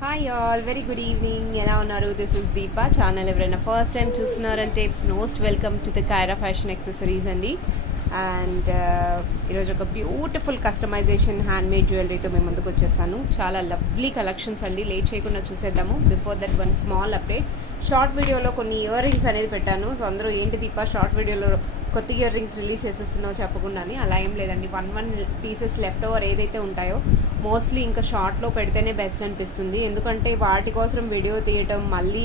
Hi all, very good evening. ఎలా ఉన్నారు? This is Deepa. Channel ఎవరైనా ఫస్ట్ టైం చూస్తున్నారంటే most welcome to the Kaira fashion accessories అండి. And ఈరోజు ఒక బ్యూటిఫుల్ కస్టమైజేషన్ హ్యాండ్మేడ్ జ్యువెలరీతో మేము ముందుకు వచ్చేస్తాను. చాలా లవ్లీ కలెక్షన్స్ అండి. లేట్ చేయకుండా చూసేద్దాము. Before that one small update. Short వీడియోలో కొన్ని ఇయర్ రింగ్స్ అనేది పెట్టాను. సో అందరూ ఏంటి దీపా షార్ట్ వీడియోలో కొత్త ఇయర్ రింగ్స్ రిలీజ్ చేసేస్తున్నావు చెప్పకుండాని. అలా ఏం లేదండి. వన్ పీసెస్ లెఫ్ట్ ఓవర్ ఏదైతే ఉంటాయో మోస్ట్లీ ఇంకా షార్ట్లో పెడితేనే బెస్ట్ అనిపిస్తుంది. ఎందుకంటే వాటి కోసం వీడియో తీయటం మళ్ళీ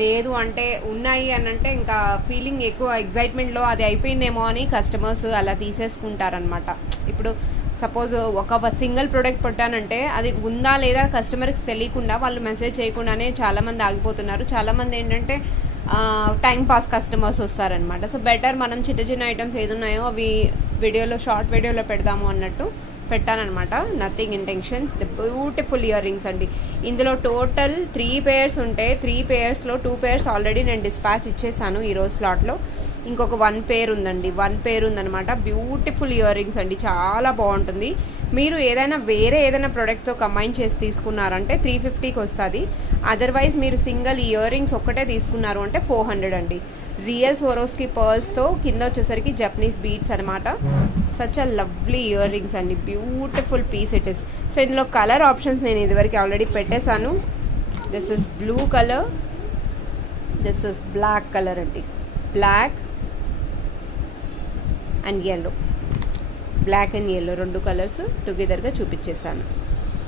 లేదు అంటే ఉన్నాయి అని అంటే ఇంకా ఫీలింగ్ ఎక్కువ ఎగ్జైట్మెంట్లో అది అయిపోయిందేమో అని కస్టమర్స్ అలా తీసేసుకుంటారనమాట. ఇప్పుడు సపోజ్ ఒక సింగిల్ ప్రోడక్ట్ పెట్టానంటే అది ఉందా లేదా కస్టమర్కి తెలియకుండా వాళ్ళు మెసేజ్ చేయకుండానే చాలామంది ఆగిపోతున్నారు. చాలామంది ఏంటంటే టైం పాస్ కస్టమర్స్ వస్తారనమాట. సో బెటర్ మనం చిన్న చిన్న ఐటమ్స్ ఏది ఉన్నాయో అవి వీడియోలో షార్ట్ వీడియోలో పెడదాము అన్నట్టు పెట్టానమాట. Nothing intention. The beautiful earrings అండి. ఇందులో టోటల్ 3 పేర్స్ ఉంటే 3 పేర్స్లో 2 పేర్స్ ఆల్రెడీ నేను డిస్పాచ్ ఇచ్చేసాను ఈరోజు స్లాట్లో. ఇంకొక 1 పేర్ ఉందండి. 1 పేర్ ఉందనమాట. బ్యూటిఫుల్ ఇయర్ రింగ్స్ అండి. చాలా బాగుంటుంది. మీరు వేరే ఏదైనా ప్రోడక్ట్తో కంబైన్ చేసి తీసుకున్నారంటే 350కి వస్తుంది. అదర్వైజ్ మీరు సింగిల్ ఇయర్ రింగ్స్ ఒక్కటే తీసుకున్నారు అంటే 400 అండి. రియల్ స్వరోస్కి పర్ల్స్తో కింద వచ్చేసరికి జపనీస్ బీడ్స్ అనమాట. Such a lovely earrings అండి. Beautiful piece it is. So ఇందులో కలర్ ఆప్షన్స్ నేను ఇదివరకు ఆల్రెడీ పెట్టేశాను. This is blue colour, this is black colour అండి. Black and yellow, black and yellow 2 colours టుగెదర్గా చూపించేసాను.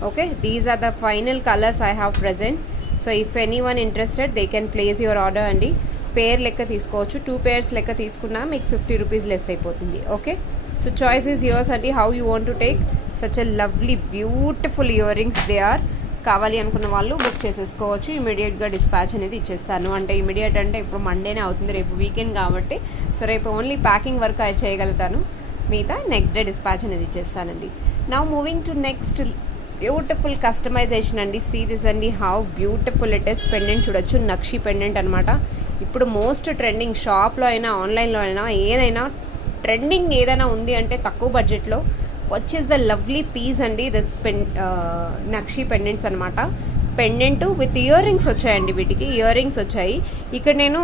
Okay, these are the final colours I have present. So if any one interested they can place your order అండి. Pair లెక్క తీసుకోవచ్చు. 2 pairs లెక్క తీసుకున్నా మీకు 50 rupees less అయిపోతుంది. Okay, so choice is yours అండి. How you want to take such a lovely beautiful earrings they are. కావాలి అనుకున్న వాళ్ళు బుక్ చేసేసుకోవచ్చు. ఇమీడియట్గా డిస్పాచ్ అనేది ఇచ్చేస్తాను. అంటే ఇమీడియట్ అంటే ఇప్పుడు మండేనే అవుతుంది, రేపు వీకెండ్ కాబట్టి. సో రేపు ఓన్లీ ప్యాకింగ్ వర్క్ చేయగలుగుతాను, మిగతా నెక్స్ట్ డే డిస్పాచ్ అనేది ఇచ్చేస్తానండి. Now moving to next beautiful customisation అండి. సీ దిస్ అండి, how beautiful it is. Pendant చూడొచ్చు, నక్షి పెండెంట్ అనమాట. ఇప్పుడు మోస్ట్ ట్రెండింగ్, షాప్లో అయినా ఆన్లైన్లో అయినా ఏదైనా ట్రెండింగ్ ఏదైనా ఉంది అంటే తక్కువ బడ్జెట్లో వచ్చేస్ ద లవ్లీ పీస్ అండి. దిస్ నక్షి పెండెంట్స్ అనమాట. పెండెంట్ విత్ ఇయర్ రింగ్స్ వచ్చాయండి. వీటికి ఇయర్ రింగ్స్ వచ్చాయి. ఇక్కడ నేను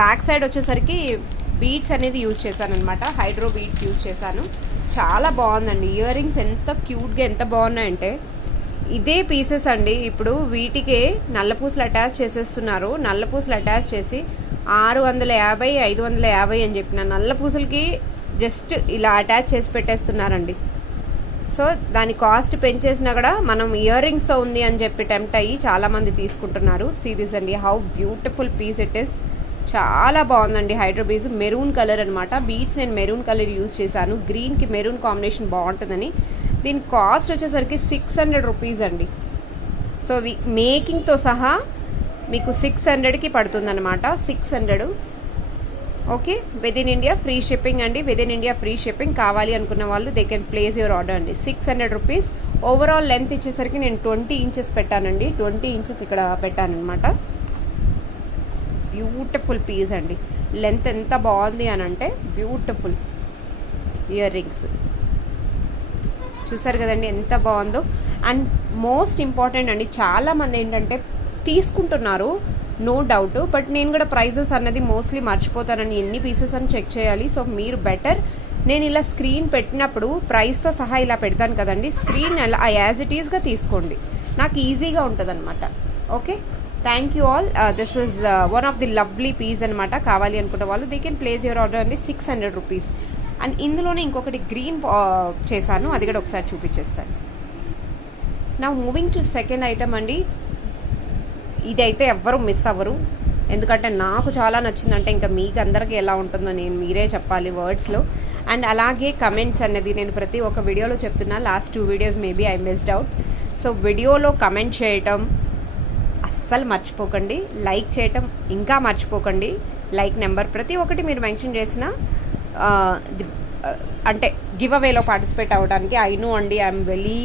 బ్యాక్ సైడ్ వచ్చేసరికి బీడ్స్ అనేది యూజ్ చేశాను అనమాట. హైడ్రో బీడ్స్ యూజ్ చేశాను. చాలా బాగుందండి. ఇయర్ రింగ్స్ ఎంత క్యూట్గా ఎంత బాగున్నాయంటే ఇదే పీసెస్ అండి. ఇప్పుడు వీటికే నల్లపూసలు అటాచ్ చేసేస్తున్నారు. నల్లపూసలు అటాచ్ చేసి 650 550 అని చెప్పిన నల్లపూసలకి జస్ట్ ఇలా అటాచ్ చేసి పెట్టేస్తున్నారండి. సో దాని కాస్ట్ పెంచేసినా కూడా మనం ఇయర్ రింగ్స్తో ఉంది అని చెప్పి టెంప్ట్ అయ్యి చాలామంది తీసుకుంటున్నారు. సీ దిస్ అండి, how beautiful piece it is. చాలా బాగుందండి. హైడ్రో బీడ్స్ మెరూన్ కలర్ అనమాట. బీడ్స్ నేను మెరూన్ కలర్ యూజ్ చేశాను. గ్రీన్కి మెరూన్ కాంబినేషన్ బాగుంటుందని. దీని కాస్ట్ వచ్చేసరికి 600 రూపీస్ అండి. సో మేకింగ్తో సహా మీకు 600కి పడుతుందన్నమాట. 600. Okay, within India free shipping అండి. Within India free shipping. కావాలి అనుకున్న వాళ్ళు they can place your order అండి. 600 రూపీస్. ఓవరాల్ లెంత్ ఇచ్చేసరికి నేను 20 ఇంచెస్ పెట్టానండి. 20 ఇంచెస్ ఇక్కడ పెట్టానమాట. బ్యూటిఫుల్ పీస్ అండి. లెంత్ ఎంత బాగుంది అని అంటే బ్యూటిఫుల్ ఇయర్ రింగ్స్ చూసారు కదండి ఎంత బాగుందో. అండ్ మోస్ట్ ఇంపార్టెంట్ అండి, చాలామంది ఏంటంటే తీసుకుంటున్నారు నో డౌట్, బట్ నేను కూడా ప్రైజెస్ అన్నది మోస్ట్లీ మర్చిపోతానని ఎన్ని పీసెస్ అని చెక్ చేయాలి. సో మీరు బెటర్ నేను ఇలా స్క్రీన్ పెట్టినప్పుడు ప్రైస్తో సహా ఇలా పెడతాను కదండి, స్క్రీన్ అలా యాజ్ ఇట్ ఈస్గా తీసుకోండి. నాకు ఈజీగా ఉంటుంది అనమాట. Okay, thank you all. This is one of the lovely piece అనమాట. కావాలి అనుకున్న వాళ్ళు they can place your order అండి. 600 రూపీస్. అండ్ ఇందులోనే ఇంకొకటి గ్రీన్ చేశాను, అది కూడా ఒకసారి చూపించేస్తాను. నా మూవింగ్ టు సెకండ్ ఐటమ్ అండి. ఇదైతే ఎవ్వరూ మిస్ అవ్వరు, ఎందుకంటే నాకు చాలా నచ్చిందంటే ఇంకా మీకు అందరికీ ఎలా ఉంటుందో మీరే చెప్పాలి వర్డ్స్లో. అండ్ అలాగే కమెంట్స్ అన్నది నేను ప్రతి ఒక్క వీడియోలో చెప్తున్నా. Last 2 videos maybe I missed out. So వీడియోలో కమెంట్ చేయటం అస్సలు మర్చిపోకండి. లైక్ చేయటం ఇంకా మర్చిపోకండి. లైక్ నెంబర్ ప్రతి ఒక్కటి మీరు మెన్షన్ చేసిన అంటే గివ్ అవేలో పార్టిసిపేట్ అవ్వడానికి. ఐ నో అండి, ఐఎమ్ వెరీ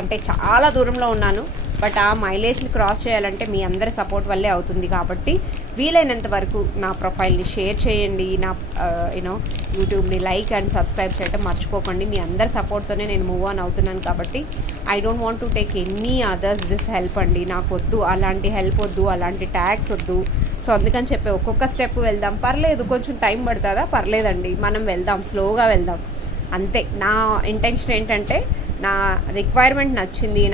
అంటే చాలా దూరంలో ఉన్నాను, బట్ ఆ మైలేజ్ని క్రాస్ చేయాలంటే మీ అందరి సపోర్ట్ వల్లే అవుతుంది. కాబట్టి వీలైనంత వరకు నా ప్రొఫైల్ని షేర్ చేయండి, నా యూట్యూబ్ని లైక్ అండ్ సబ్స్క్రైబ్ చేయడం మర్చిపోకండి. మీ అందరి సపోర్ట్తోనే నేను మూవ్ ఆన్ అవుతున్నాను కాబట్టి I don't want to take any others this help అండి. నాకు వద్దు అలాంటి హెల్ప్, వద్దు అలాంటి ట్యాగ్స్ వద్దు. సో అందుకని చెప్పి ఒక్కొక్క స్టెప్ వెళ్దాం, పర్లేదు కొంచెం టైం పడుతుందా పర్లేదండి, మనం వెళ్దాం, స్లోగా వెళ్దాం అంతే. నా ఇంటెన్షన్ ఏంటంటే నా రిక్వైర్మెంట్ నచ్చింది,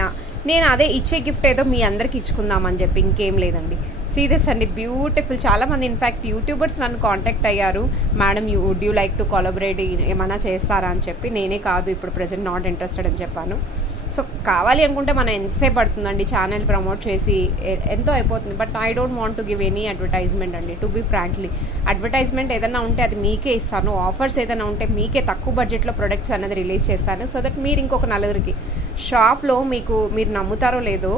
నేను అదే ఇచ్చే గిఫ్ట్ ఏదో మీ అందరికి ఇచ్చుకుందామని చెప్పి, ఇంకేం లేదండి. సీరియస్ అండి, బ్యూటిఫుల్. చాలామంది ఇన్ఫ్యాక్ట్ యూట్యూబర్స్ నన్ను కాంటాక్ట్ అయ్యారు, madam would you like to collaborate, ఏమైనా చేస్తారా అని చెప్పి. నేనే కాదు ఇప్పుడు ప్రెసెంట్ నాట్ ఇంట్రెస్టెడ్ అని చెప్పాను. సో కావాలి అనుకుంటే మనం ఎంతసేపు పడుతుందండి ఛానల్ ప్రమోట్ చేసి, ఎంతో అయిపోతుంది. But I don't want to give any advertisement అండి, టు బీ ఫ్రాంక్లీ. అడ్వర్టైజ్మెంట్ ఏదైనా ఉంటే అది మీకే ఇస్తాను, ఆఫర్స్ ఏదైనా ఉంటే మీకే తక్కువ బడ్జెట్లో ప్రొడక్ట్స్ అనేది రిలీజ్ చేస్తాను, సో దట్ మీరు ఇంకొక నలుగురికి షాప్లో, మీరు నమ్ముతారో లేదో,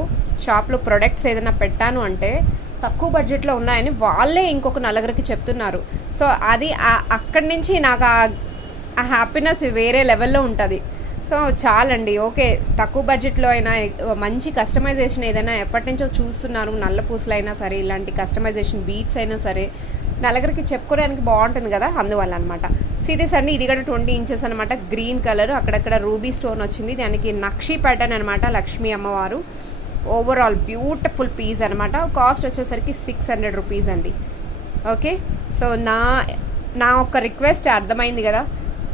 షాప్లో ప్రొడక్ట్స్ ఏదైనా పెట్టాను అంటే తక్కువ బడ్జెట్లో ఉన్నాయని వాళ్ళే ఇంకొక నలుగురికి చెప్తున్నారు. సో అది అక్కడి నుంచి నాకు ఆ హ్యాపీనెస్ వేరే లెవెల్లో ఉంటుంది. సో చాలండి, ఓకే తక్కువ బడ్జెట్లో అయినా మంచి కస్టమైజేషన్ ఏదైనా ఎప్పటి నుంచో చూస్తున్నారు, నల్ల పూసలు అయినా సరే, ఇలాంటి కస్టమైజేషన్ బీట్స్ అయినా సరే నలుగురికి చెప్పుకోవడానికి బాగుంటుంది కదా, అందువల్ల అనమాట. సీరియస్ అండి, ఇది కూడా 20 ఇంచెస్ అనమాట, గ్రీన్ కలర్, అక్కడక్కడ రూబీ స్టోన్ వచ్చింది, దానికి నక్షి ప్యాటర్న్ అనమాట, లక్ష్మీ అమ్మవారు. ఓవరాల్ బ్యూటిఫుల్ పీస్ అనమాట. కాస్ట్ వచ్చేసరికి 600 రూపీస్ అండి. ఓకే, సో నా ఒక రిక్వెస్ట్ అర్థమైంది కదా.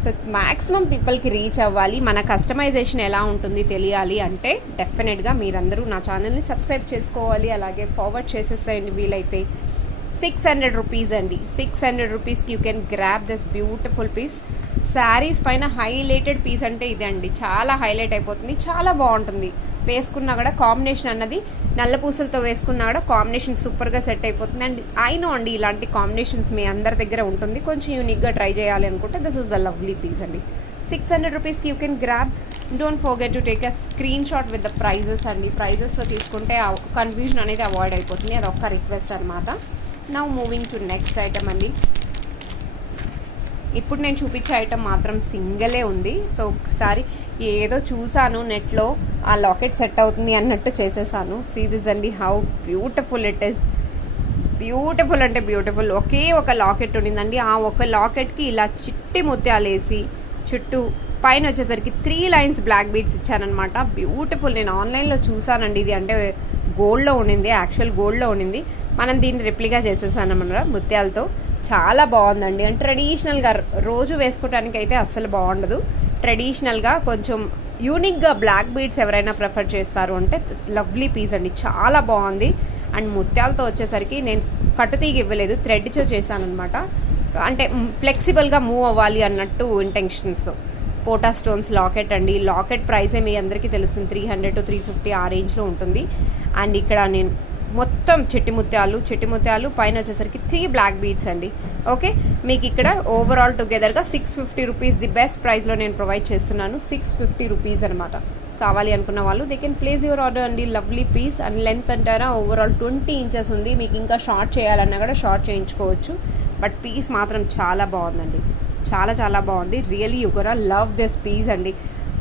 సో మ్యాక్సిమం పీపుల్కి రీచ్ అవ్వాలి, మన కస్టమైజేషన్ ఎలా ఉంటుంది తెలియాలి అంటే డెఫినెట్గా మీరందరూ నా ఛానల్ని సబ్స్క్రైబ్ చేసుకోవాలి, అలాగే ఫార్వర్డ్ చేసేసేయండి వీలైతే. 600 రూపీస్ అండి, 600 రూపీస్కి you can grab this beautiful piece. Saris పైన హైలైటెడ్ పీస్ అంటే ఇదే అండి, చాలా హైలైట్ అయిపోతుంది, చాలా బాగుంటుంది. వేసుకున్నా కూడా కాంబినేషన్ అన్నది నల్ల పూసలతో వేసుకున్నా కూడా కాంబినేషన్ సూపర్గా సెట్ అయిపోతుంది. అండ్ ఐ నో అండి ఇలాంటి కాంబినేషన్స్ మీ అందరి దగ్గర ఉంటుంది, కొంచెం యూనిక్గా ట్రై చేయాలి అనుకుంటే this is the lovely piece అండి. 600 రూపీస్కి you can grab. Don't forget to take a screen shot with the prices అండి. ప్రైజెస్తో తీసుకుంటే కన్ఫ్యూజన్ అనేది అవాయిడ్ అయిపోతుంది, అది ఒక్క రిక్వెస్ట్ అనమాట. Now moving to next item అండి. ఇప్పుడు నేను చూపించే ఐటమ్ మాత్రం సింగిలే ఉంది. సో ఒకసారి ఏదో చూసాను నెట్లో, ఆ లాకెట్ సెట్ అవుతుంది అన్నట్టు చేసేసాను. సీ దిస్ అండి, how beautiful it is. Beautiful అంటే బ్యూటిఫుల్. ఒకే ఒక లాకెట్ ఉండిందండి, ఆ ఒక లాకెట్కి ఇలా చిట్టి ముత్యాలు వేసి చుట్టూ పైన వచ్చేసరికి 3 లైన్స్ బ్లాక్ బీడ్స్ ఇచ్చానమాట. బ్యూటిఫుల్. నేను ఆన్లైన్లో చూసానండి, ఇది అంటే గోల్డ్లో ఉండింది, యాక్చువల్ గోల్డ్లో ఉండింది. మనం దీన్ని రిప్లికా చేసేసానమాట ముత్యాలతో. చాలా బాగుందండి. అంటే ట్రెడిషనల్గా రోజు వేసుకోవడానికి అయితే అస్సలు బాగుండదు, ట్రెడిషనల్గా కొంచెం యూనిక్గా బ్లాక్ బీడ్స్ ఎవరైనా ప్రిఫర్ చేస్తారు అంటే లవ్లీ పీస్ అండి, చాలా బాగుంది. అండ్ ముత్యాలతో వచ్చేసరికి నేను కట్టుతీగ ఇవ్వలేదు, థ్రెడ్తో చేశాను అనమాట. అంటే ఫ్లెక్సిబుల్గా మూవ్ అవ్వాలి అన్నట్టు ఇంటెన్షన్స్. పోటా స్టోన్స్ లాకెట్ అండి. లాకెట్ ప్రైసే మీ అందరికీ తెలుస్తుంది, 300 to 350 ఆ రేంజ్లో ఉంటుంది. అండ్ ఇక్కడ నేను మొత్తం చిట్టి ముత్యాలు పైన వచ్చేసరికి 3 బ్లాక్ బీడ్స్ అండి. ఓకే, మీకు ఇక్కడ ఓవరాల్ టుగెదర్గా 650 రూపీస్ ది బెస్ట్ ప్రైస్లో నేను ప్రొవైడ్ చేస్తున్నాను. 650 రూపీస్ అనమాట. కావాలి అనుకున్న వాళ్ళు they can place your order అండి. Lovely piece. అండ్ లెంత్ అంటారా ఓవరాల్ 20 ఇంచెస్ ఉంది, మీకు ఇంకా షార్ట్ చేయాలన్నా కూడా షార్ట్ చేయించుకోవచ్చు. బట్ పీస్ మాత్రం చాలా బాగుందండి, చాలా చాలా బాగుంది. Really you gonna love this piece అండి.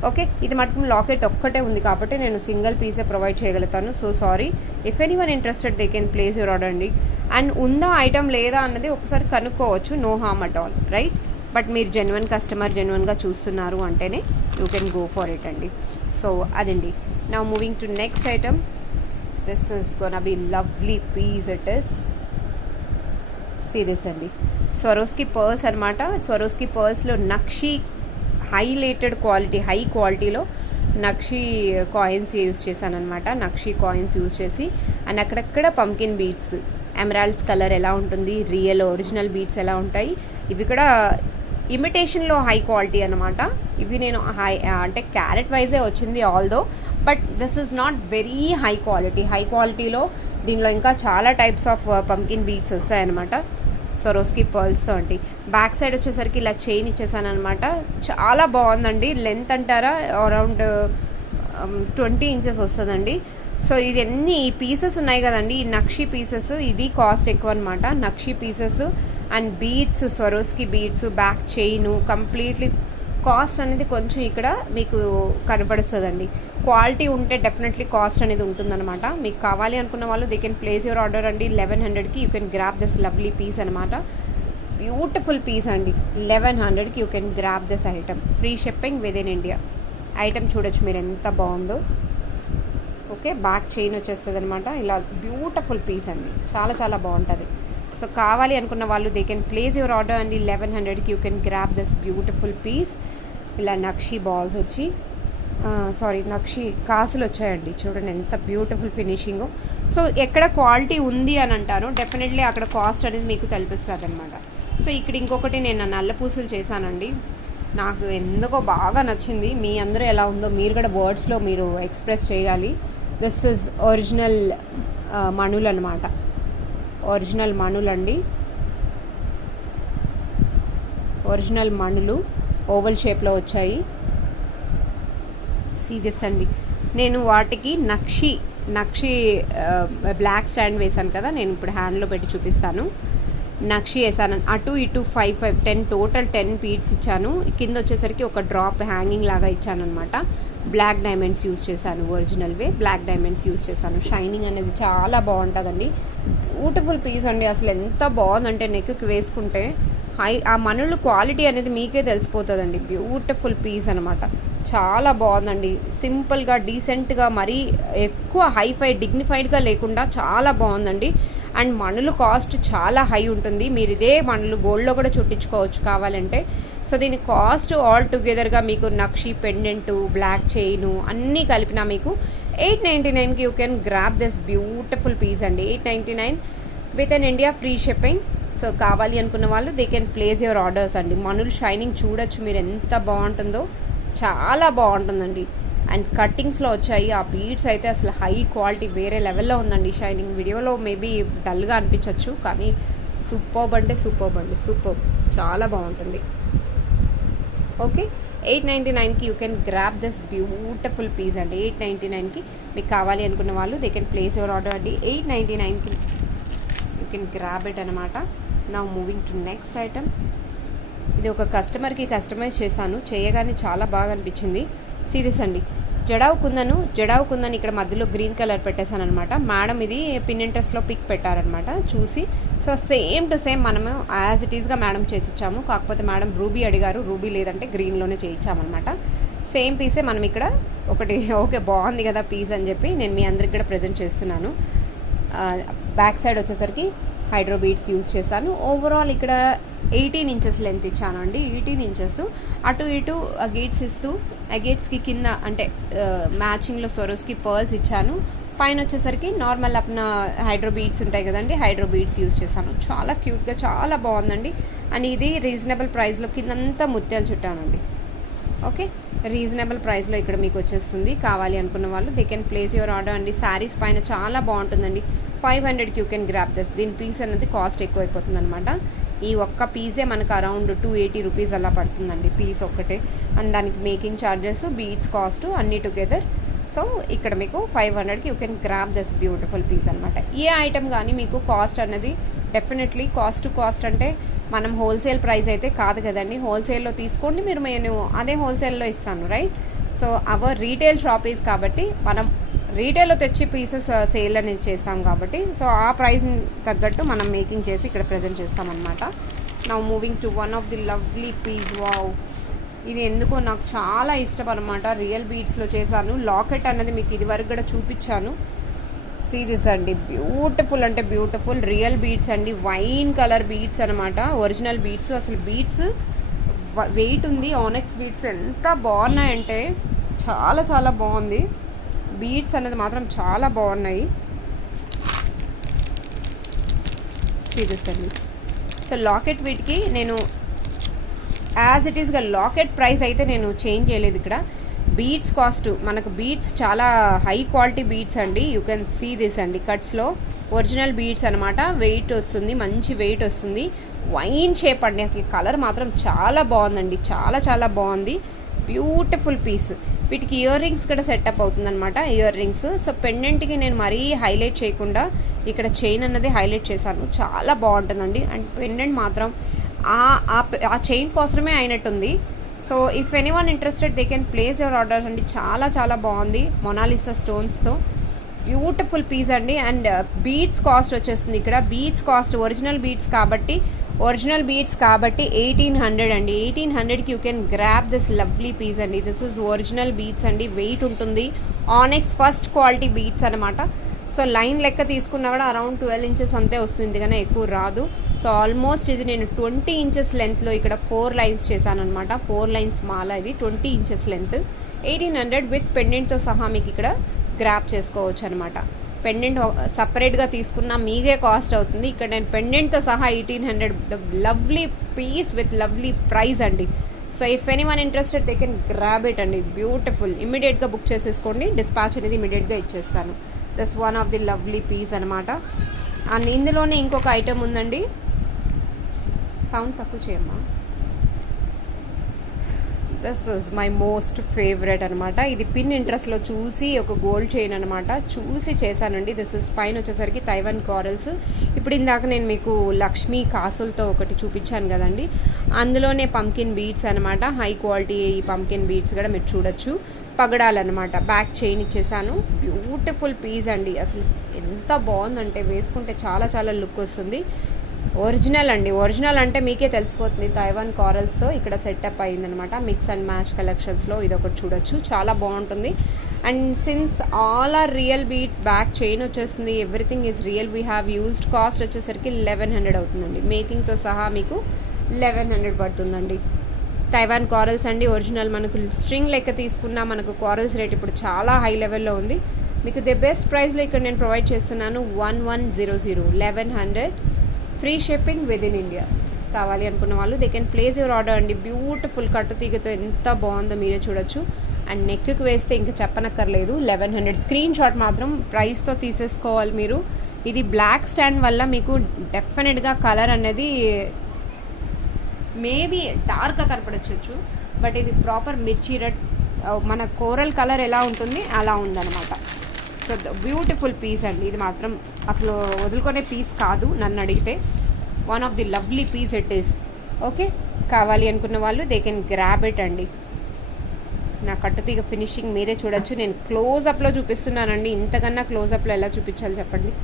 ఓకే, ఇది మటుకు లాకెట్ ఒక్కటే ఉంది కాబట్టి నేను సింగిల్ పీసే ప్రొవైడ్ చేయగలుగుతాను. So sorry, if any one interested they can place your order అండి. అండ్ ఉందా ఐటమ్ లేదా అన్నది ఒకసారి కనుక్కోవచ్చు, no harm at all, right? But మీరు జెన్యున్ కస్టమర్, జెన్యున్గా చూస్తున్నారు అంటేనే you can go for it అండి. సో అదండి. Now moving to next item. This is gonna be lovely piece. It is serious అండి, స్వరోస్కి పర్ల్స్ అనమాట. స్వరోస్కి పర్ల్స్లో నక్షి హైలైటెడ్ క్వాలిటీ, హై క్వాలిటీలో నక్షి కాయిన్స్ యూజ్ చేశాను అనమాట. నక్షి కాయిన్స్ యూజ్ చేసి అండ్ అక్కడక్కడ పంకిన్ బీడ్స్, ఎమరాల్డ్స్ కలర్ ఎలా ఉంటుంది, రియల్ ఒరిజినల్ బీడ్స్ ఎలా ఉంటాయి, ఇవి కూడా ఇమిటేషన్లో హై క్వాలిటీ అనమాట. ఇవి నేను అంటే క్యారెట్ వైజే వచ్చింది although, but this is not very high quality. High క్వాలిటీలో దీనిలో ఇంకా చాలా టైప్స్ ఆఫ్ పంకిన్ బీడ్స్ వస్తాయన్నమాట. స్వరోస్కి పర్ల్స్తో అండి. బ్యాక్ సైడ్ వచ్చేసరికి ఇలా చైన్ ఇచ్చేసాను అనమాట. చాలా బాగుందండి. లెంత్ అంటారా అరౌండ్ 20 ఇంచెస్ వస్తుందండి. సో ఇది ఎన్ని పీసెస్ ఉన్నాయి కదండి, ఈ నక్షి పీసెస్, ఇది కాస్ట్ ఎక్కువ అనమాట. నక్షి pieces and beads, Swarovski beads, back chain, completely cost అనేది కొంచెం ఇక్కడ మీకు కనపడుతుందండి. క్వాలిటీ ఉంటే డెఫినెట్లీ కాస్ట్ అనేది ఉంటుందన్నమాట. మీకు కావాలి అనుకున్న వాళ్ళు they can place your order అండి. 1100కి you can grab this lovely piece అనమాట. బ్యూటిఫుల్ పీస్ అండి. 1100కి you can grab this item. Free shipping within India. Item చూడొచ్చు మీరు ఎంత బాగుందో. ఓకే, బ్యాక్ చైన్ వచ్చేస్తుంది అనమాట. ఇలా బ్యూటిఫుల్ పీస్ అండి, చాలా చాలా బాగుంటుంది. సో కావాలి అనుకున్న వాళ్ళు they can place your order అండి. 1100కి you can grab this beautiful piece. ఇలా నక్షి బాల్స్ వచ్చి నక్షి కాసులు వచ్చాయండి. చూడండి ఎంత బ్యూటిఫుల్ ఫినిషింగ్. సో ఎక్కడ క్వాలిటీ ఉంది అని అంటారో డెఫినెట్లీ అక్కడ కాస్ట్ అనేది మీకు తెలిపిస్తుంది అనమాట. సో ఇక్కడ ఇంకొకటి నేను నల్ల పూసలు చేశానండి. నాకు ఎందుకో బాగా నచ్చింది. మీ అందరూ ఎలా ఉందో మీరు కూడా వర్డ్స్లో మీరు ఎక్స్ప్రెస్ చేయాలి. దిస్ ఇస్ ఒరిజినల్ మణులు అనమాట. ఒరిజినల్ మణులండి. ఒరిజినల్ మణులు ఓవల్ షేప్లో వచ్చాయి. సీరియస్ అండి. నేను వాటికి నక్షి బ్లాక్ స్టాండ్ వేసాను కదా, నేను ఇప్పుడు హ్యాండ్లో పెట్టి చూపిస్తాను. నక్షి వేసాను. అటు ఇటు 10 టోటల్ 10 బీడ్స్ ఇచ్చాను. కింద వచ్చేసరికి ఒక డ్రాప్ హ్యాంగింగ్ లాగా ఇచ్చాను అనమాట. బ్లాక్ డైమండ్స్ యూజ్ చేశాను. ఒరిజినల్వే బ్లాక్ డైమండ్స్ యూజ్ చేశాను. షైనింగ్ అనేది చాలా బాగుంటుందండి. బ్యూటిఫుల్ పీస్ అండి. అసలు ఎంత బాగుందంటే నెక్కి వేసుకుంటే ఆ మనులు క్వాలిటీ అనేది మీకే తెలిసిపోతుందండి. బ్యూటిఫుల్ పీస్ అనమాట. చాలా బాగుందండి. సింపుల్గా డీసెంట్గా, మరీ ఎక్కువ హైఫై డిగ్నిఫైడ్గా లేకుండా చాలా బాగుందండి. అండ్ మణులు కాస్ట్ చాలా హై ఉంటుంది. మీరు ఇదే మణులు గోల్డ్లో కూడా చుట్టించుకోవచ్చు కావాలంటే. సో దీని కాస్ట్ ఆల్ టుగెదర్గా మీకు నక్షి పెండెంటు, బ్లాక్ చైను అన్నీ కలిపినా మీకు 899కి you can grab this beautiful piece అండి. 899 within India, free shipping. So కావాలి అనుకున్న వాళ్ళు they can place your orders అండి. మణులు షైనింగ్ చూడొచ్చు మీరు ఎంత బాగుంటుందో, చాలా బాగుంటుందండి. అండ్ కట్టింగ్స్లో వచ్చాయి. ఆ బీడ్స్ అయితే అసలు హై క్వాలిటీ వేరే లెవెల్లో ఉందండి. షైనింగ్ వీడియోలో మేబీ డల్గా అనిపించవచ్చు, కానీ సూపర్బ్ అంటే సూపర్బ్ అండి. సూపర్బ్, చాలా బాగుంటుంది. ఓకే, 899కి you can grab this beautiful piece అండి. 899కి మీకు కావాలి అనుకున్న వాళ్ళు they can place your order అండి. 899కి యూ కెన్ గ్రాబ్ ఇట్ అనమాట. Now moving to next item. ఇది ఒక కస్టమర్కి కస్టమైజ్ చేశాను. చేయగానే చాలా బాగా అనిపించింది. సీరియస్ అండి. జడావు కుందని ఇక్కడ మధ్యలో గ్రీన్ కలర్ పెట్టేశాను అనమాట. మేడం ఇది పిన్నింట్రెస్ట్లో పిక్ పెట్టారనమాట చూసి. సో సేమ్ టు సేమ్ మనము యాజ్ ఇట్ ఈస్గా మేడం చేసి ఇచ్చాము. కాకపోతే మేడం రూబీ అడిగారు, రూబీ లేదంటే గ్రీన్లోనే చేయించామన్నమాట. సేమ్ పీసే మనం ఇక్కడ ఒకటి ఓకే బాగుంది కదా పీస్ అని చెప్పి నేను మీ అందరికి కూడా ప్రజెంట్ చేస్తున్నాను. బ్యాక్ సైడ్ వచ్చేసరికి హైడ్రో బీడ్స్ యూజ్ చేశాను. ఓవరాల్ ఇక్కడ 18 ఇంచెస్ లెంత్ ఇచ్చాను అండి. 18 ఇంచెస్ అటు ఇటు గేట్స్ ఇస్తూ ఆ గేట్స్కి కింద అంటే మ్యాచింగ్లో స్వరోస్కి పర్ల్స్ ఇచ్చాను. పైన వచ్చేసరికి నార్మల్ అప్న హైడ్రో బీడ్స్ ఉంటాయి కదండి, హైడ్రో బీడ్స్ యూజ్ చేశాను. చాలా క్యూట్గా చాలా బాగుందండి. అండ్ ఇది రీజనబుల్ ప్రైస్లో కిందంతా ముత్యాలు చుట్టానండి. ఓకే, రీజనబుల్ ప్రైస్లో ఇక్కడ మీకు వచ్చేస్తుంది. కావాలి అనుకున్న వాళ్ళు they can place your order అండి. శారీస్ పైన చాలా బాగుంటుందండి. 500కి యూ కెన్ గ్రాప్ దిస్. దీని పీస్ అనేది కాస్ట్ ఎక్కువైపోతుంది అనమాట. ఈ ఒక్క పీసే మనకు అరౌండ్ 280 రూపీస్ అలా పడుతుందండి పీస్ ఒక్కటే. అండ్ దానికి మేకింగ్ ఛార్జెస్, బీడ్స్ కాస్ట్ అన్నీ టుగెదర్. సో ఇక్కడ మీకు 500కి you can grab this beautiful piece అనమాట. ఏ ఐటమ్ కానీ మీకు కాస్ట్ అనేది డెఫినెట్లీ కాస్ట్ టు కాస్ట్ అంటే మనం హోల్సేల్ ప్రైస్ అయితే కాదు కదండి. హోల్సేల్లో తీసుకోండి మీరు, నేను అదే హోల్సేల్లో ఇస్తాను right. So our retail shop is కాబట్టి మనం రీటైల్లో తెచ్చి పీసెస్ సేల్ అనేది చేస్తాం కాబట్టి సో ఆ ప్రైస్ తగ్గట్టు మనం మేకింగ్ చేసి ఇక్కడ ప్రజెంట్ చేస్తామన్నమాట. Now moving to one of the lovely piece. Wow, ఇది ఎందుకో నాకు చాలా ఇష్టం అనమాట. రియల్ బీడ్స్లో చేశాను. లాకెట్ అనేది మీకు ఇది వరకు కూడా చూపించాను. సీరియస్ అండి, బ్యూటిఫుల్ అంటే బ్యూటిఫుల్ రియల్ బీడ్స్ అండి. వైన్ కలర్ బీడ్స్ అనమాట, ఒరిజినల్ బీడ్స్. అసలు బీడ్స్ వెయిట్ ఉంది. ఆనెక్స్ బీడ్స్ ఎంత బాగున్నాయంటే చాలా చాలా బాగుంది. బీడ్స్ అనేది మాత్రం చాలా బాగున్నాయి. సీరియస్ అండి. సో లాకెట్ వీటికి నేను యాజ్ ఇట్ ఈస్గా లాకెట్ ప్రైస్ అయితే నేను చేంజ్ చేయలేదు. ఇక్కడ బీడ్స్ కాస్ట్ మనకు బీడ్స్ చాలా హై క్వాలిటీ బీడ్స్ అండి. యూ కెన్ సీ దిస్ అండి కట్స్లో ఒరిజినల్ బీడ్స్ అనమాట. వెయిట్ వస్తుంది, మంచి వెయిట్ వస్తుంది. వైన్ షేప్ అండి. అసలు కలర్ మాత్రం చాలా బాగుందండి, చాలా చాలా బాగుంది. Beautiful piece. వీటికి ఇయర్ రింగ్స్ కూడా సెటప్ అవుతుంది అనమాట. Ear rings. సో పెండెంట్కి నేను మరీ హైలైట్ చేయకుండా ఇక్కడ చైన్ అన్నది హైలైట్ చేశాను. చాలా బాగుంటుందండి. అండ్ పెండెంట్ మాత్రం ఆ చైన్ కోసమే అయినట్టుంది. So if anyone interested they can place your orders అండి. చాలా చాలా బాగుంది. మొనాలిసా స్టోన్స్తో బ్యూటిఫుల్ పీస్ అండి. అండ్ బీడ్స్ కాస్ట్ వచ్చేస్తుంది ఇక్కడ. బీడ్స్ కాస్ట్ ఒరిజినల్ బీడ్స్ కాబట్టి ఒరిజినల్ బీడ్స్ కాబట్టి 1800 అండి. 1800కి you can grab this lovely piece అండి. దిస్ ఇస్ ఒరిజినల్ బీడ్స్ అండి. వెయిట్ ఉంటుంది. ఆనెక్స్ ఫస్ట్ క్వాలిటీ బీడ్స్ అనమాట. సో లైన్ లెక్క తీసుకున్నా కూడా అరౌండ్ 12 ఇంచెస్ అంతే వస్తుంది, కానీ ఎక్కువ రాదు. సో ఆల్మోస్ట్ ఇది నేను 20 ఇంచెస్ లెంత్లో ఇక్కడ 4 లైన్స్ చేశాను అనమాట. 4 లైన్స్ మాల, ఇది 20 ఇంచెస్ లెంత్. 1800 విత్ పెండెంట్తో సహా మీకు ఇక్కడ గ్రాప్ చేసుకోవచ్చు అనమాట. పెండెంట్ సపరేట్గా తీసుకున్నా మీకే కాస్ట్ అవుతుంది. ఇక్కడ నేను పెండెంట్తో సహా 1800, the lovely piece with lovely price అండి. So if any one interested they can grab it అండి. బ్యూటిఫుల్. ఇమీడియట్గా బుక్ చేసేసుకోండి. డిస్పాచ్ అనేది ఇమీడియట్గా ఇచ్చేస్తాను. This one of the lovely piece అనమాట. అండ్ ఇందులోనే ఇంకొక ఐటమ్ ఉందండి. సౌండ్ తక్కువ చేయమ్మా. This is my most favourite అనమాట. ఇది పిన్ ఇంట్రెస్ట్లో చూసి ఒక గోల్డ్ చైన్ అనమాట, చూసి చేశానండి. దిస్ ఇస్ పైన వచ్చేసరికి తైవాన్ కారల్స్. ఇప్పుడు ఇందాక నేను మీకు లక్ష్మీ కాసులతో ఒకటి చూపించాను కదండి, అందులోనే పంకిన్ బీడ్స్ అనమాట. హై క్వాలిటీ ఈ పంకిన్ బీడ్స్ కూడా మీరు చూడొచ్చు. పగడాలన్నమాట. బ్యాక్ చైన్ ఇచ్చేసాను. బ్యూటిఫుల్ పీస్ అండి. అసలు ఎంత బాగుందంటే వేసుకుంటే చాలా చాలా లుక్ వస్తుంది. ఒరిజినల్ అండి. ఒరిజినల్ అంటే మీకే తెలిసిపోతుంది. తైవాన్ కారల్స్తో ఇక్కడ సెటప్ అయిందనమాట. మిక్స్ అండ్ మ్యాచ్ కలెక్షన్స్లో ఇది ఒకటి చూడొచ్చు. చాలా బాగుంటుంది. And since all are real beads, back chain వచ్చేస్తుంది. Everything is real. We have used. Cost వచ్చేసరికి 1100 అవుతుందండి. మేకింగ్తో సహా మీకు 1100 పడుతుందండి. తైవాన్ కారల్స్ అండి. ఒరిజినల్. మనకు స్ట్రింగ్ లెక్క తీసుకున్నా మనకు కారల్స్ రేట్ ఇప్పుడు చాలా హై లెవెల్లో ఉంది. మీకు ది బెస్ట్ ప్రైస్లో ఇక్కడ నేను ప్రొవైడ్ చేస్తున్నాను. 1100, 1100 free shipping within India. కావాలి అనుకున్న వాళ్ళు they can place your order అండి. బ్యూటిఫుల్ కట్టుతీగతో ఎంత బాగుందో మీరే చూడొచ్చు. అండ్ నెక్కి వేస్తే ఇంకా చెప్పనక్కర్లేదు. 1100 స్క్రీన్ షాట్ మాత్రం ప్రైస్తో తీసేసుకోవాలి మీరు. ఇది బ్లాక్ స్టాండ్ వల్ల మీకు డెఫినెట్గా కలర్ అనేది మేబీ డార్క్గా కనపడచ్చు, బట్ ఇది ప్రాపర్ మిర్చి రెడ్, మన కోరల్ కలర్ ఎలా ఉంటుంది అలా ఉందన్నమాట. సో బ్యూటిఫుల్ పీస్ అండి. ఇది మాత్రం అసలు వదులుకునే పీస్ కాదు నన్ను అడిగితే. One of the lovely piece it is. Okay, కావాలి అనుకున్న వాళ్ళు దే కెన్ గ్రాబ్ ఇట్ అండి. నా కట్టుతీగ ఫినిషింగ్ మీరే చూడొచ్చు. నేను క్లోజప్లో చూపిస్తున్నానండి. ఇంతకన్నా క్లోజప్లో ఎలా చూపించాలి చెప్పండి.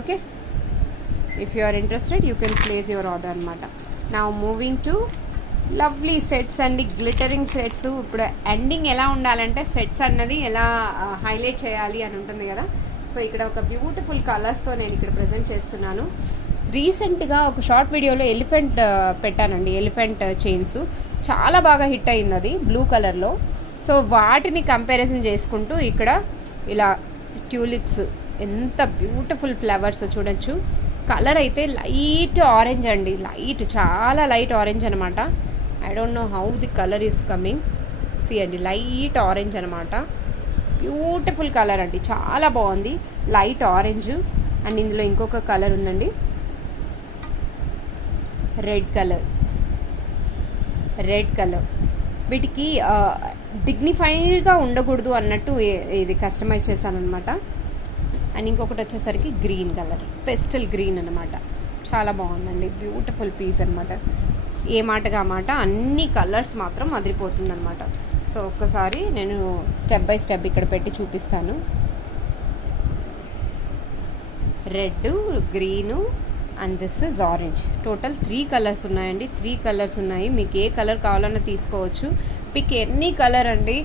Okay, if you are interested you can place your order అనమాట. Now moving to lovely sets అండి. Glittering sets. ఇప్పుడు ఎండింగ్ ఎలా ఉండాలంటే సెట్స్ అన్నది ఎలా హైలైట్ చేయాలి అని ఉంటుంది కదా. సో ఇక్కడ ఒక బ్యూటిఫుల్ కలర్స్తో నేను ఇక్కడ ప్రజెంట్ చేస్తున్నాను. రీసెంట్గా ఒక షార్ట్ వీడియోలో ఎలిఫెంట్ పెట్టానండి. ఎలిఫెంట్ చైన్స్ చాలా బాగా హిట్ అయింది అది బ్లూ కలర్లో. సో వాటిని కంపారిజన్ చేసుకుంటూ ఇక్కడ ఇలా ట్యూలిప్స్, ఎంత బ్యూటిఫుల్ ఫ్లవర్స్ చూడొచ్చు. కలర్ అయితే లైట్ ఆరెంజ్ అండి. లైట్, చాలా లైట్ ఆరెంజ్ అనమాట. I don't know how the colour is coming. See అండి, లైట్ ఆరెంజ్ అనమాట. బ్యూటిఫుల్ కలర్ అండి, చాలా బాగుంది. Light orange. అండ్ ఇందులో ఇంకొక కలర్ ఉందండి, రెడ్ కలర్. రెడ్ కలర్ వీటికి డిగ్నిఫైడ్గా ఉండకూడదు అన్నట్టు ఇది కస్టమైజ్ చేశాను అనమాట. అండ్ ఇంకొకటి వచ్చేసరికి గ్రీన్ కలర్, పెస్టల్ గ్రీన్ అనమాట. చాలా బాగుందండి. బ్యూటిఫుల్ పీస్ అనమాట. ఏ మాటగా మాట అన్ని కలర్స్ మాత్రం అదిరిపోతుంది అనమాట. సో ఒక్కసారి నేను స్టెప్ బై స్టెప్ ఇక్కడ పెట్టి చూపిస్తాను. Red, green and this is orange. Total 3 colours ఉన్నాయండి. 3 కలర్స్ ఉన్నాయి. మీకు ఏ కలర్ కావాలన్నా తీసుకోవచ్చు. పిక్ ఎనీ కలర్ అండి.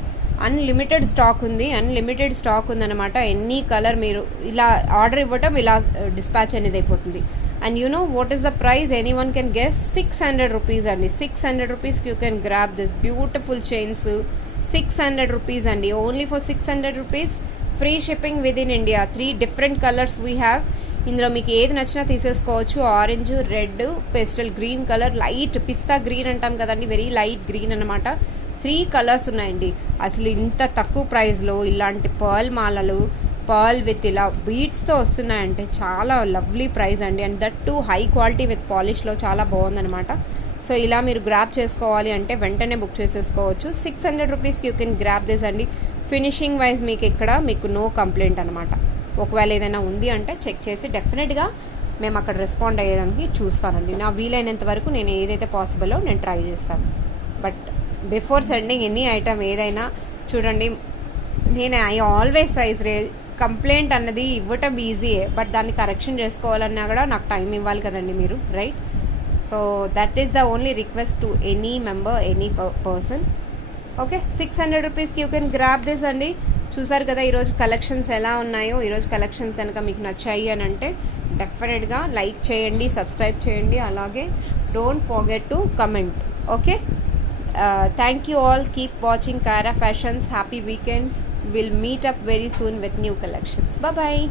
అన్లిమిటెడ్ స్టాక్ ఉంది. అన్లిమిటెడ్ స్టాక్ ఉందన్నమాట. ఎనీ కలర్ మీరు ఇలా ఆర్డర్ ఇవ్వటం, ఇలా డిస్పాచ్ అనేది అయిపోతుంది. And you know what is the price? Any one can guess. 600 rupees అండి. 600 రూపీస్కి you can grab this beautiful chains. 600 rupees అండి. Only for 600 rupees. Free shipping within India. 3 different colours we have. ఇందులో మీకు ఏది నచ్చినా తీసేసుకోవచ్చు. Orange, red, pastel green colour, light pista green అంటాం కదండి, వెరీ లైట్ గ్రీన్ అనమాట. 3 కలర్స్ ఉన్నాయండి. అసలు ఇంత తక్కువ ప్రైస్లో ఇలాంటి పర్ల్ మాలలు, పర్ల్ విత్ ఇలా బీడ్స్తో వస్తున్నాయంటే చాలా లవ్లీ ప్రైస్ అండి. And that too high quality with పాలిష్లో చాలా బాగుందనమాట. సో ఇలా మీరు గ్రాప్ చేసుకోవాలి అంటే వెంటనే బుక్ చేసేసుకోవచ్చు. 600 రూపీస్కి యూ కెన్ గ్రాప్ దిస్ అండి. ఫినిషింగ్ వైజ్ మీకు ఇక్కడ మీకు నో కంప్లైంట్ అనమాట. ఒకవేళ ఏదైనా ఉంది అంటే చెక్ చేసి డెఫినెట్గా మేము అక్కడ రెస్పాండ్ అయ్యేదానికి చూస్తానండి. నా వీలైనంత వరకు నేను ఏదైతే పాసిబుల్లో నేను ట్రై చేస్తాను. But before sending any item ఏదైనా చూడండి, నేను ఐ ఆల్వేస్ కంప్లైంట్ అన్నది ఇవ్వటం ఈజీయే, బట్ దాన్ని కరెక్షన్ చేసుకోవాలన్నా కూడా నాకు టైం ఇవ్వాలి కదండి మీరు, right? So that is the only request to any member, any person. Okay, 600 రూపీస్కి యూ కెన్ గ్రాప్ దిస్ అండి. చూసారు కదా ఈరోజు కలెక్షన్స్ ఎలా ఉన్నాయో. ఈరోజు కలెక్షన్స్ కనుక మీకు నచ్చాయి అని అంటే డెఫినెట్గా లైక్ చేయండి, సబ్స్క్రైబ్ చేయండి, అలాగే don't forget to comment. Okay, thank you all. Keep watching Kyra Fashions. Happy weekend. We'll meet up very soon with new collections. Bye bye.